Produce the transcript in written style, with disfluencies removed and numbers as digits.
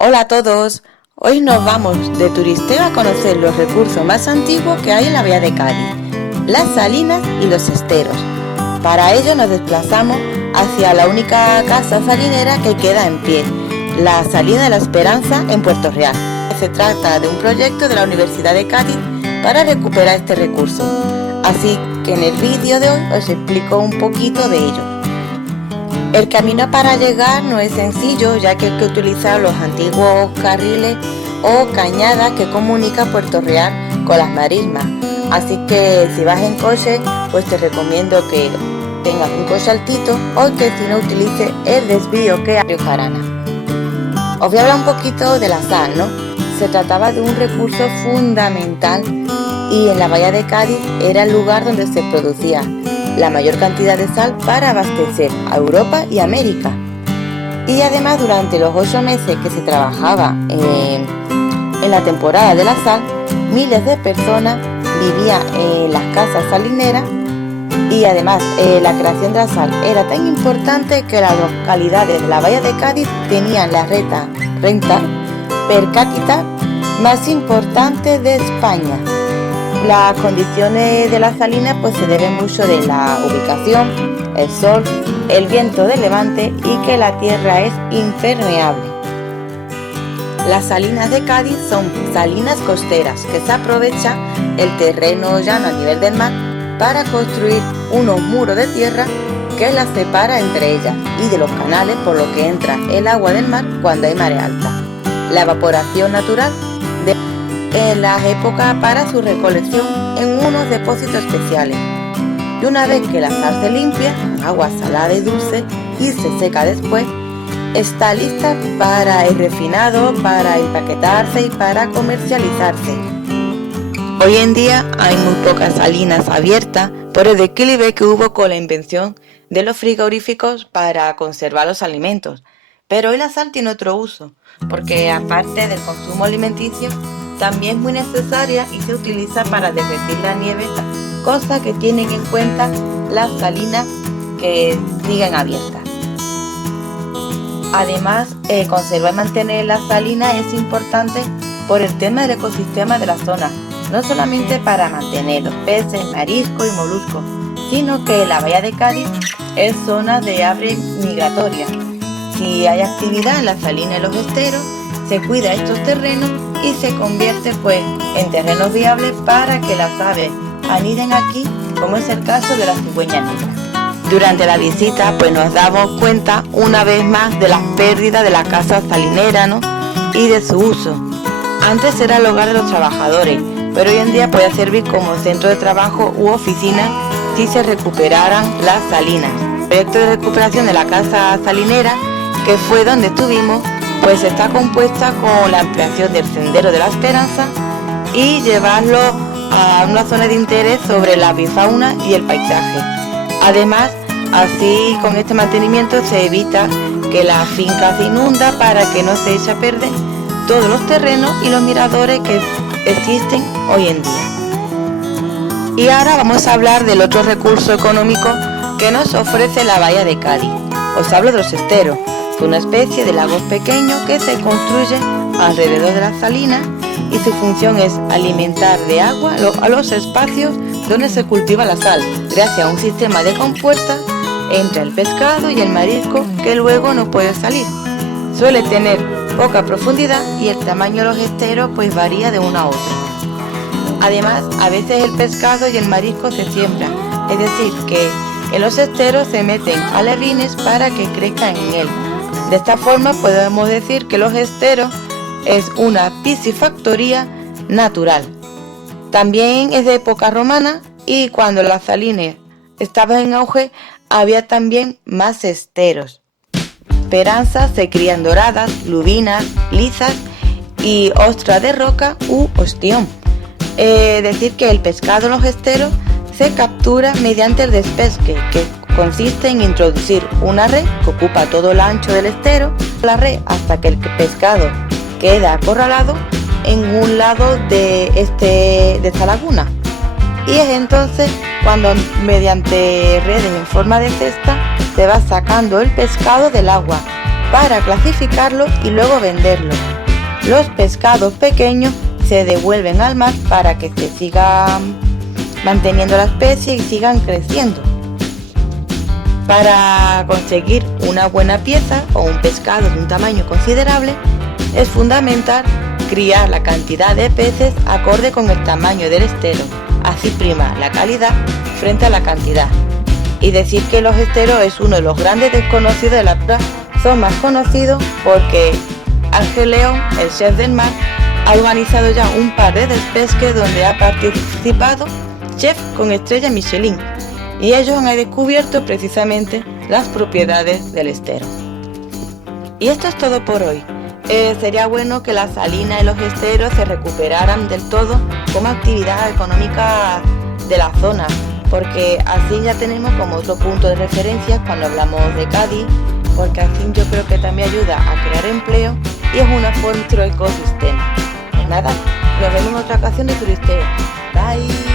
Hola a todos, hoy nos vamos de turisteo a conocer los recursos más antiguos que hay en la bahía de Cádiz, las salinas y los esteros. Para ello nos desplazamos hacia la única casa salinera que queda en pie, la Salina de la Esperanza en Puerto Real. Se trata de un proyecto de la Universidad de Cádiz para recuperar este recurso, así que en el vídeo de hoy os explico un poquito de ello. El camino para llegar no es sencillo, ya que hay que utilizar los antiguos carriles o cañadas que comunican Puerto Real con las marismas. Así que si vas en coche, pues te recomiendo que tengas un coche altito o que si no utilices el desvío que hay en Jarana. Os voy a hablar un poquito de la sal, ¿no? Se trataba de un recurso fundamental y en la bahía de Cádiz era el lugar donde se producía la mayor cantidad de sal para abastecer a Europa y América. Y además durante los 8 meses que se trabajaba en la temporada de la sal, miles de personas vivían en las casas salineras y además la creación de la sal era tan importante que las localidades de la bahía de Cádiz tenían la renta per cápita más importante de España. Las condiciones de la salina pues se deben mucho de la ubicación, el sol, el viento de levante y que la tierra es impermeable. Las salinas de Cádiz son salinas costeras que se aprovecha el terreno llano a nivel del mar para construir unos muros de tierra que las separa entre ellas y de los canales por lo que entra el agua del mar cuando hay marea alta. La evaporación natural en las épocas para su recolección en unos depósitos especiales. Y una vez que la sal se limpia con agua salada y dulce y se seca después, está lista para el refinado, para empaquetarse y para comercializarse. Hoy en día hay muy pocas salinas abiertas por el declive que hubo con la invención de los frigoríficos para conservar los alimentos. Pero hoy la sal tiene otro uso, porque aparte del consumo alimenticio, también es muy necesaria y se utiliza para derretir la nieve, cosa que tienen en cuenta las salinas que siguen abiertas. Además, conservar y mantener las salinas es importante por el tema del ecosistema de la zona, no solamente para mantener los peces, mariscos y moluscos, sino que la bahía de Cádiz es zona de aves migratorias. Si hay actividad en la salina y los esteros, se cuida estos terrenos y se convierte pues en terrenos viables para que las aves aniden aquí, como es el caso de la cigüeña negra. Durante la visita pues nos damos cuenta una vez más de las pérdidas de la casa salinera, ¿no? Y de su uso. Antes era el hogar de los trabajadores, pero hoy en día puede servir como centro de trabajo u oficina si se recuperaran las salinas. El proyecto de recuperación de la casa salinera, que fue donde estuvimos, pues está compuesta con la ampliación del Sendero de la Esperanza y llevarlo a una zona de interés sobre la avifauna y el paisaje. Además, así con este mantenimiento se evita que la finca se inunda para que no se eche a perder todos los terrenos y los miradores que existen hoy en día. Y ahora vamos a hablar del otro recurso económico que nos ofrece la bahía de Cádiz. Os hablo de los esteros, una especie de lagos pequeños que se construye alrededor de las salinas y su función es alimentar de agua a los espacios donde se cultiva la sal, gracias a un sistema de compuertas entre el pescado y el marisco que luego no puede salir. Suele tener poca profundidad y el tamaño de los esteros pues varía de uno a otro. Además, a veces el pescado y el marisco se siembran, es decir, que en los esteros se meten alevines para que crezcan en él. De esta forma podemos decir que los esteros es una piscifactoría natural. También es de época romana y cuando las salinas estaban en auge había también más esteros. Esperanzas se crían doradas, lubinas, lisas y ostras de roca u ostión. Decir que el pescado en los esteros se captura mediante el despesque, que consiste en introducir una red que ocupa todo el ancho del estero, la red hasta que el pescado queda acorralado en un lado de esta laguna. Y es entonces cuando mediante redes en forma de cesta se va sacando el pescado del agua para clasificarlo y luego venderlo. Los pescados pequeños se devuelven al mar para que se sigan manteniendo la especie y sigan creciendo. Para conseguir una buena pieza o un pescado de un tamaño considerable, es fundamental criar la cantidad de peces acorde con el tamaño del estero, así prima la calidad frente a la cantidad. Y decir que los esteros es uno de los grandes desconocidos de la playa, son más conocidos porque Ángel León, el chef del mar, ha organizado ya un par de despesques donde ha participado chefs con estrella Michelin, y ellos han descubierto precisamente las propiedades del estero. Y esto es todo por hoy. Sería bueno que las salinas y los esteros se recuperaran del todo como actividad económica de la zona, porque así ya tenemos como otro punto de referencia cuando hablamos de Cádiz, porque así yo creo que también ayuda a crear empleo y es una forma de nuestro ecosistema. Pues nada, nos vemos en otra ocasión de Turisteo. Bye.